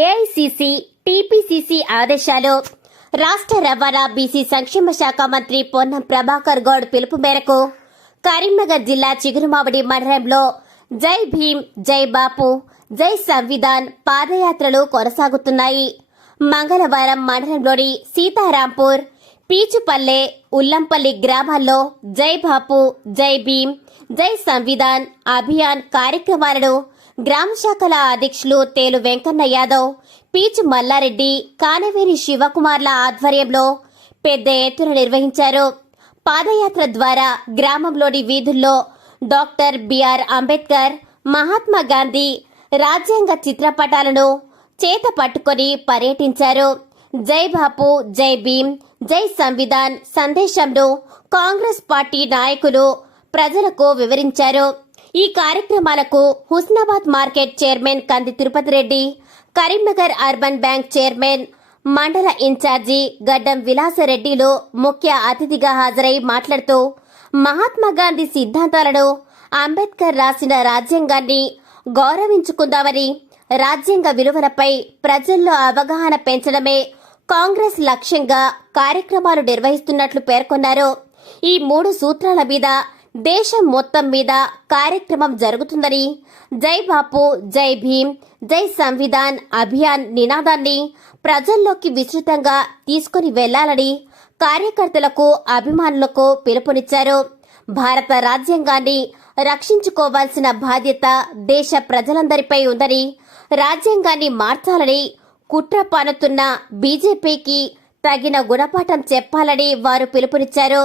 AICC TPCC ఆదేశాలు. రాష్ట్ర రవాణా బీసీ సంక్షేమ శాఖ మంత్రి పొన్నం ప్రభాకర్ గౌడ్ పిలుపు మేరకు కరీంనగర్ జిల్లా చిగురుమావడి మండలంలో జై భీమ్ జై బాపు జై సంవిధాన్ పాదయాత్రలు కొనసాగుతున్నాయి. మంగళవారం మండలంలోని సీతారాంపూర్ పీచుపల్లె ఉల్లంపల్లి గ్రామాల్లో జై బాపు జై భీమ్ జై సంవిధాన్ అభియాన్ కార్యక్రమాలను గ్రామ శాఖల అధ్యక్షులు తేలు వెంకన్న యాదవ్ పీచు మల్లారెడ్డి కానవేరి శివకుమార్ల ఆధ్వర్యంలో పెద్ద ఎత్తున నిర్వహించారు. పాదయాత్ర ద్వారా గ్రామంలోని వీధుల్లో doctor B R Ambedkar Mahatma Gandhi రాజ్యాంగ చిత్రపటాలను చేత పట్టుకొని పర్యటించారు. జై బాపు జై భీమ్ జై సంవిధాన్ సందేశంను కాంగ్రెస్ పార్టీ నాయకులు ప్రజలకు వివరించారు. ఈ కార్యక్రమాలకు Husnabad market chairman Kandi Tirupati Reddy Karimnagar urban bank chairman మండల ఇన్ఛార్జి గడ్డం విలాసరెడ్డిలు ముఖ్య అతిథిగా హాజరై మాట్లాడుతూ మహాత్మా గాంధీ సిద్ధాంతాలను అంబేద్కర్ రాసిన రాజ్యాంగాన్ని గౌరవించుకుందామని రాజ్యాంగ విలువలపై ప్రజల్లో అవగాహన పెంచడమే కాంగ్రెస్ లక్ష్యంగా కార్యక్రమాలు నిర్వహిస్తున్నట్లు పేర్కొన్నారు. ఈ మూడు సూత్రాల మీద దేశం మొత్తం మీద కార్యక్రమం జరుగుతుందని జై బాపు జై భీమ్ జై సంవిధాన్ అభియాన్ నినాదాన్ని ప్రజల్లోకి విస్తృతంగా తీసుకుని వెళ్ళాలని కార్యకర్తలకు అభిమానులకు పిలుపునిచ్చారు. భారత రాజ్యాంగాన్ని రక్షించుకోవాల్సిన బాధ్యత దేశ ప్రజలందరిపై ఉందని రాజ్యాంగాన్ని మార్చాలని కుట్ర పానుతున్న బీజేపీకి తగిన గుణపాఠం చెప్పాలని వారు పిలుపునిచ్చారు.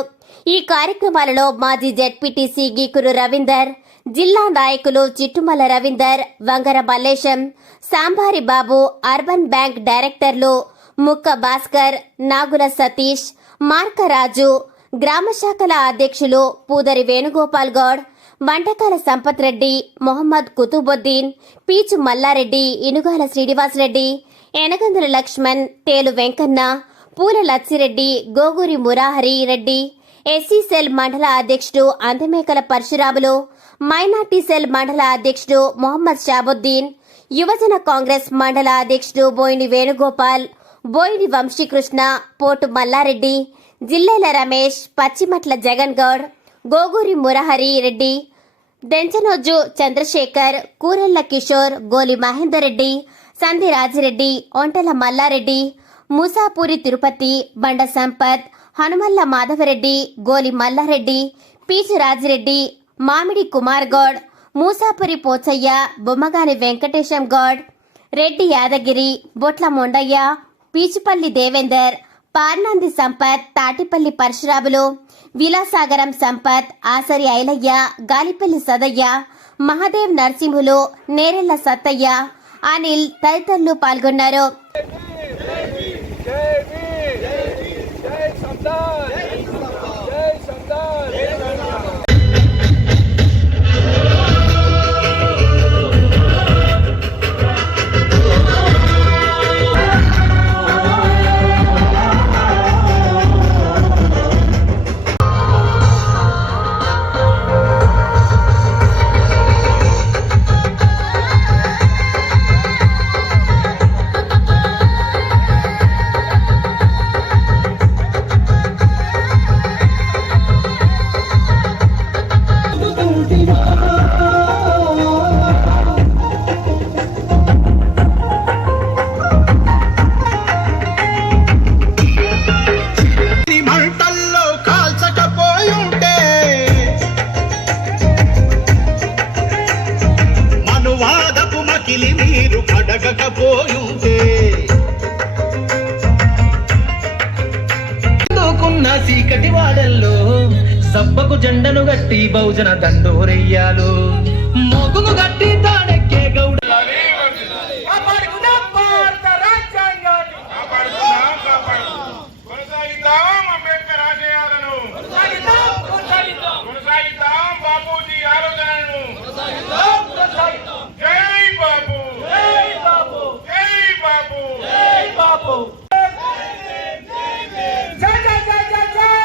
ఈ కార్యక్రమాలలో మాజీ జెడ్పీటీసీ గీకురు రవీందర్ జిల్లా నాయకులు చిట్టుమల రవీందర్ వంగర మల్లేశం సాంబారి బాబు అర్బన్ బ్యాంక్ డైరెక్టర్లు ముక్క భాస్కర్ నాగుల సతీష్ మార్కరాజు గ్రామ శాఖల అధ్యక్షులు పూదరి వేణుగోపాల్ గౌడ్ వంటకాల సంపత్ రెడ్డి మొహమ్మద్ కుతుబుద్దీన్ పీచు మల్లారెడ్డి ఇనుగాల శ్రీనివాసరెడ్డి ఎనగందుల లక్ష్మణ్ తేలు వెంకన్న పూల లచ్చిరెడ్డి గోగూరి మురాహరి రెడ్డి ఎస్సీ సెల్ మండల అధ్యక్షుడు అందమేకల పరశురాములు మైనార్టీ సెల్ మండల అధ్యక్షుడు మొహమ్మద్ షాబుద్దీన్ యువజన కాంగ్రెస్ మండల అధ్యక్షుడు బోయిని వేణుగోపాల్ బోయిని వంశీకృష్ణ పోటు మల్లారెడ్డి జిల్లేల రమేష్ పచ్చిమట్ల జగన్ గౌడ్ గోగూరి మురహరి రెడ్డి దెంచనోజు చంద్రశేఖర్ కూరెళ్ళ కిషోర్ గోలి మహేందర్ రెడ్డి సంధి రాజిరెడ్డి ఒంటల మల్లారెడ్డి మూసాపూరి తిరుపతి బండ సంపత్ హనుమల్ల మాధవరెడ్డి గోలి మల్లారెడ్డి పీచు రాజిరెడ్డి మామిడి కుమార్ గౌడ్ మూసాపురి పోచయ్య బొమ్మగాని వెంకటేశం గౌడ్ రెడ్డి యాదగిరి బొట్ల మొండయ్య పీచుపల్లి దేవేందర్ పార్నంది సంపత్ తాటిపల్లి పరశురాములు విలాసాగరం సంపత్ ఆసరి ఐలయ్య గాలిపల్లి సదయ్య మహాదేవ్ నరసింహులు నేరెళ్ళ సత్తయ్య అనిల్ తదితరులు పాల్గొన్నారు. అఖిలి మీరు కడగకపోయుంటే. అందుకున్న చీకటి వాడల్లో సబ్బకు జెండను గట్టి బహుజన దండోరెయ్యాలు. మొగులు గట్టి తాడెక్కే గౌడ కాపాడుకుందాం భారత రాజ్యాంగాన్ని కాపాడుకుందాం కాపాడుకుందాం కొనసాగిద్దాం అంబేద్కర్ ఆశయాలను కొనసాగిద్దాం కొనసాగిద్దాం కొనసాగిద్దాం బాపూజీ ఆలోచనలను కొనసాగిద్దాం కొనసాగిద్దాం జై బాపు జై బాపు జై బాపు జై బాపు జై జై జై జై జై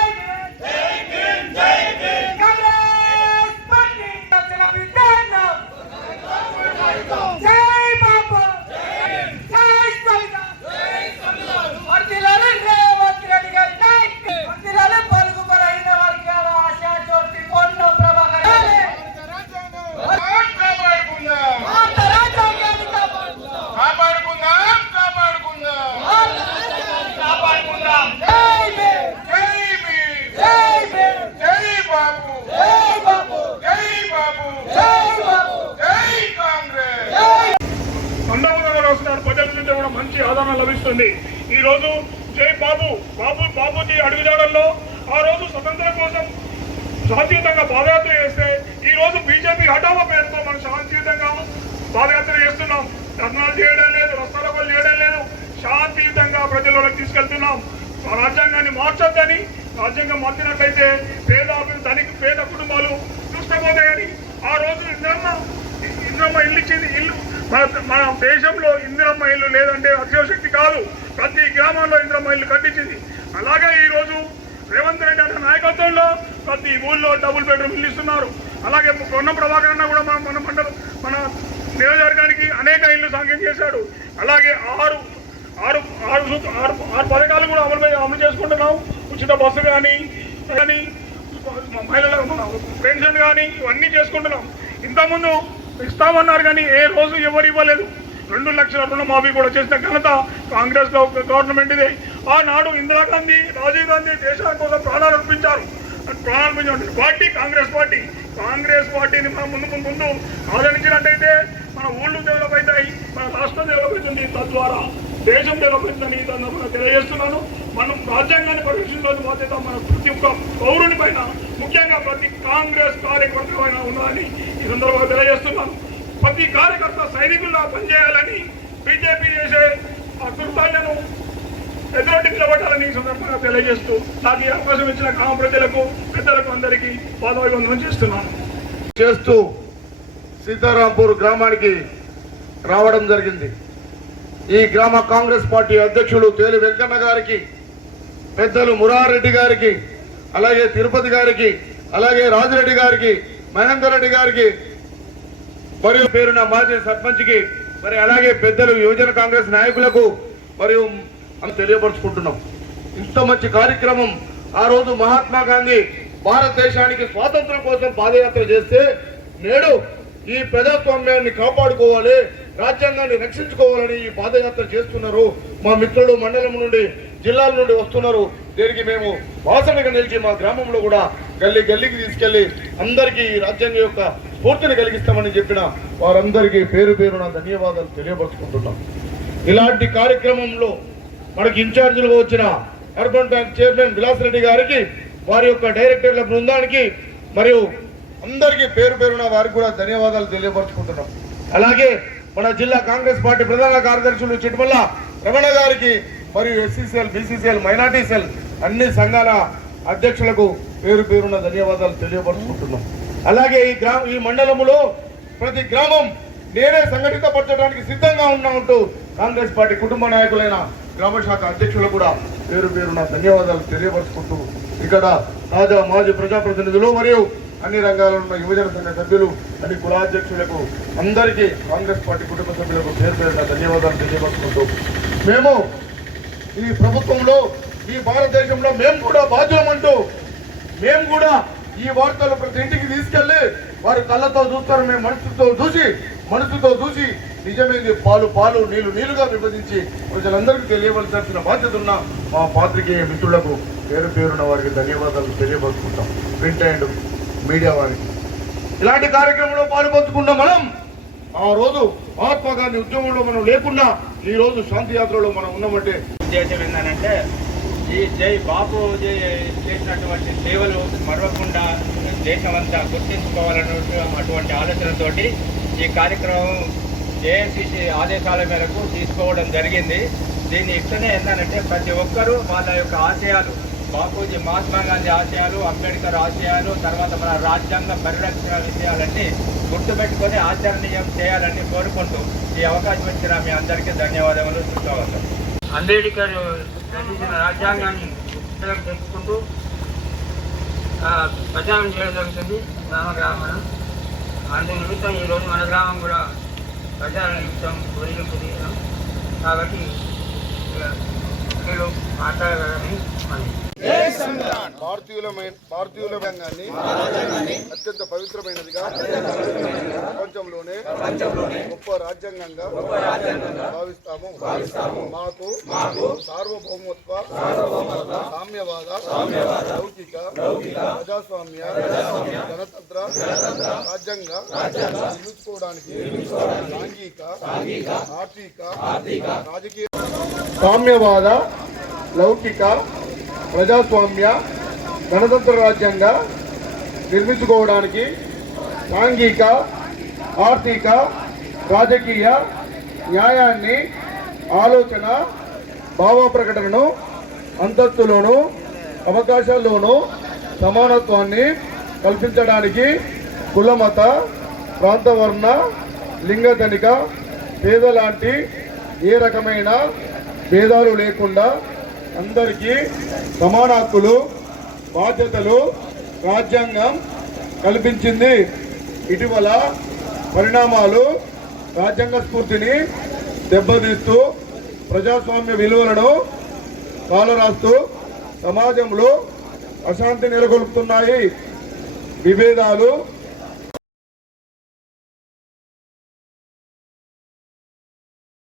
జై భీమ్ జై భీమ్ కాంగ్రెస్ పార్టీ రచన విధానం మంచి ఆదరణ లభిస్తుంది. ఈ రోజు జై బాబు బాబు బాబుజీ అడుగుజాడల్లో ఆ రోజు స్వతంత్రం కోసం శాంతియుతంగా పాదయాత్ర చేస్తే ఈ రోజు బీజేపీ హఠావ పేరుతో మనం శాంతియుతంగా పాదయాత్ర చేస్తున్నాం. ధర్నాలు చేయడం లేదు రస్తాలకు చేయడం లేదు. శాంతియుతంగా ప్రజలకు తీసుకెళ్తున్నాం. ఆ రాజ్యాంగాన్ని మార్చొద్దని రాజ్యాంగం మార్చినట్లయితే పేద ధనిక పేద కుటుంబాలు నష్టపోతాయని ఆ రోజు ఇంద్రమ్మ ఇంద్రమ్మ ఇల్లు ఇచ్చింది ఇల్లు మన మన దేశంలో ఇందిరమ్మ ఇల్లు లేదంటే అత్యవశక్తి కాదు. ప్రతి గ్రామంలో ఇందిరమ్మ ఇల్లు కట్టించింది. అలాగే ఈరోజు రేవంత్ రెడ్డి అన్న నాయకత్వంలో ప్రతి ఊళ్ళో డబుల్ బెడ్రూమ్ ఇల్లు ఇస్తున్నారు. అలాగే కొన్న ప్రభాకర్ అన్న కూడా మన మన మండలం మన నియోజకవర్గానికి అనేక ఇల్లు సాంఖ్యం చేశాడు. అలాగే ఆరు ఆరు ఆరు ఆరు ఆరు పథకాలు కూడా అమలు అమలు చేసుకుంటున్నాం. ఉచిత బస్సు కానీ కానీ మహిళల పెన్షన్ కానీ ఇవన్నీ చేసుకుంటున్నాం. ఇంతకుముందు ఇస్తామన్నారు కానీ ఏ రోజు ఎవరు ఇవ్వలేదు. రెండు లక్షల రుణమాఫీ కూడా చేసిన ఘనత కాంగ్రెస్ గవర్నమెంట్ ఇదే. ఆనాడు ఇందిరాగాంధీ రాజీవ్ గాంధీ దేశాల కోసం ప్రాణాలు అర్పించారు. ప్రాణాలు పార్టీ కాంగ్రెస్ పార్టీ. కాంగ్రెస్ పార్టీని మనం ముందు ముందు ముందు ఆదరించినట్టయితే మన ఊళ్ళు డెవలప్ అవుతాయి మన రాష్ట్రం డెవలప్ అవుతుంది తద్వారా. దేశం డెవలప్ అవుతుందని ఈ సందర్భంగా తెలియజేస్తున్నాను. మనం రాజ్యాంగాన్ని పరిరక్షించాల్సిన బాధ్యత మన ప్రతి ఒక్క పౌరుని పైన ముఖ్యంగా ప్రతి కాంగ్రెస్ కార్యకర్త పైన ఉన్నదని ఈ సందర్భంగా తెలియజేస్తున్నాను. ప్రతి కార్యకర్త సైనికుల్లా పనిచేయాలని బీజేపీ చేసే ఆ కృతాలను ఎదురొడ్డి నిలబడాలని సందర్భంగా తెలియజేస్తూ నాకు ఈ అవకాశం ఇచ్చిన గ్రామ ప్రజలకు పెద్దలకు అందరికీ పాదాభివందనం చేస్తున్నాను. చేస్తూ సీతారాంపూర్ గ్రామానికి రావడం జరిగింది. ఈ గ్రామ కాంగ్రెస్ పార్టీ అధ్యక్షులు తేలి వెంకన్న గారికి పెద్దలు మురారెడ్డి గారికి అలాగే తిరుపతి గారికి అలాగే రాజిరెడ్డి గారికి మహేందర్ రెడ్డి గారికి మరియు పేరున మాజీ సర్పంచ్కి మరి అలాగే పెద్దలు యువజన కాంగ్రెస్ నాయకులకు మరియు అని తెలియపరుచుకుంటున్నాం. ఇంత మంచి కార్యక్రమం ఆ రోజు మహాత్మా గాంధీ భారతదేశానికి స్వాతంత్రం కోసం పాదయాత్ర చేస్తే నేడు ఈ ప్రజాస్వామ్యాన్ని కాపాడుకోవాలి. రాజ్యాంగాన్ని రక్షించుకోవాలని ఈ పాదయాత్ర చేస్తున్నారు. మా మిత్రులు మండలం నుండి జిల్లాల నుండి వస్తున్నారు. దీనికి మేము వాసనగా నిలిచి మా గ్రామంలో కూడా గల్లీ గల్లీకి తీసుకెళ్ళి అందరికీ ఈ రాజ్యాంగం యొక్క స్ఫూర్తిని కలిగిస్తామని చెప్పిన వారందరికీ పేరు పేరున ధన్యవాదాలు తెలియపరుచుకుంటున్నాం. ఇలాంటి కార్యక్రమంలో మనకి ఇన్ఛార్జీలుగా వచ్చిన urban bank chairman Vilas Reddy గారికి వారి యొక్క డైరెక్టర్ల బృందానికి మరియు అందరికీ పేరు పేరున వారికి కూడా ధన్యవాదాలు తెలియపరుచుకుంటున్నాం. అలాగే మన జిల్లా కాంగ్రెస్ పార్టీ ప్రధాన కార్యదర్శులు చిట్టుమల్ల రమణ గారికి మరియు ఎస్సీసీఎల్ బీసీసీఎల్ మైనార్టీ సెల్ అన్ని సంఘాల అధ్యక్షులకు పేరు పేరున్న ధన్యవాదాలు తెలియపరుచుకుంటున్నాం. అలాగే ఈ గ్రామ ఈ మండలంలో ప్రతి గ్రామం నేనే సంఘటితపరచడానికి సిద్ధంగా ఉన్నా ఉంటూ కాంగ్రెస్ పార్టీ కుటుంబ నాయకులైన గ్రామ శాఖ అధ్యక్షులు కూడా పేరు పేరున ధన్యవాదాలు తెలియపరుచుకుంటూ ఇక్కడ తాజా మాజీ ప్రజాప్రతినిధులు మరియు అన్ని రంగాల్లో ఉన్న యువజన సంఘ సభ్యులు అన్ని కులాధ్యక్షులకు అందరికీ కాంగ్రెస్ పార్టీ కుటుంబ సభ్యులకు పేరు పేరున ధన్యవాదాలు తెలియపరుచుకుంటూ మేము ఈ ప్రభుత్వంలో ఈ భారతదేశంలో మేము కూడా బాధ్యమంటూ మేము కూడా ఈ వార్తలు ప్రతి ఇంటికి తీసుకెళ్ళి వారి కళ్ళతో చూస్తారు మేము మనసుతో చూసి మనసుతో చూసి నిజమైంది? పాలు పాలు నీళ్ళు నీళ్ళుగా విభజించి ప్రజలందరికీ తెలియవలసిన బాధ్యత ఉన్న మా పాత్రికేయ మిత్రులకు పేరు పేరున వారికి ధన్యవాదాలు తెలియపరుచుకుంటాం. ప్రింట్ అండ్ మీడియా వారికి ఇలాంటి కార్యక్రమంలో పాల్పంచుకున్న మనం ఆ రోజు మహాత్మా గాంధీ ఉద్యమంలో మనం లేకున్నా ఈ రోజు శాంతి యాత్రలో మనం ఉన్నామంటే. ఉద్దేశం ఏంటంటే ఈ జై బాపు జై చేసినటువంటి సేవలు మరవకుండా దేశమంతా గుర్తించుకోవాలన్న అటువంటి ఆలోచనతోటి ఈ కార్యక్రమం జేఎన్సీసీ ఆదేశాల మేరకు తీసుకోవడం జరిగింది. దీన్ని ఇట్లనే ఏంటంటే ప్రతి ఒక్కరూ వాళ్ళ యొక్క ఆశయాలు బాపూజీ మహాత్మా గాంధీ ఆశయాలు అంబేద్కర్ ఆశయాలు తర్వాత మన రాజ్యాంగ పరిరక్షణ విషయాలన్నీ గుర్తుపెట్టుకొని ఆచరణీయం చేయాలని కోరుకుంటూ ఈ అవకాశం ఇచ్చిన మీ అందరికీ ధన్యవాదములు చూసుకోవాలి అంబేద్కర్ రచించిన రాజ్యాంగాన్ని తెలుసుకుంటూ ప్రచారం చేయడం జరుగుతుంది. గ్రామ అందు నిమిత్తం ఈరోజు మన గ్రామం కూడా ప్రచార నిమిత్తం గురించి కాబట్టి మాట్లాడాలని మనం భారతీయులమైన భారతీయులమైనగాన్ని అత్యంత పవిత్రమైనదిగా ప్రపంచంలోనే గొప్ప రాజ్యాంగంగా భావిస్తాము. మాకు సార్వభౌమత్వ సామ్యవాద లౌకిక ప్రజాస్వామ్య గణతంత్ర రాజ్యాంగ నిర్మించుకోవడానికి సాంఘిక ఆర్థిక రాజకీయ సామ్యవాద లౌకిక ప్రజాస్వామ్య గణతంత్ర రాజ్యంగా నిర్మించుకోవడానికి సాంఘిక ఆర్థిక రాజకీయ న్యాయాన్ని ఆలోచన భావ ప్రకటనను అంతస్తులోను అవకాశాల్లోనూ సమానత్వాన్ని కల్పించడానికి కులమత ప్రాంతవర్ణ లింగధనిక పేద లాంటి ఏ రకమైన భేదాలు లేకుండా అందరికీ సమాన హక్కులు బాధ్యతలు రాజ్యాంగం కల్పించింది. ఇటీవల పరిణామాలు రాజ్యాంగ స్ఫూర్తిని దెబ్బతీస్తూ ప్రజాస్వామ్య విలువలను కాలరాస్తూ సమాజంలో అశాంతి నెలకొల్పుతున్నాయి. విభేదాలు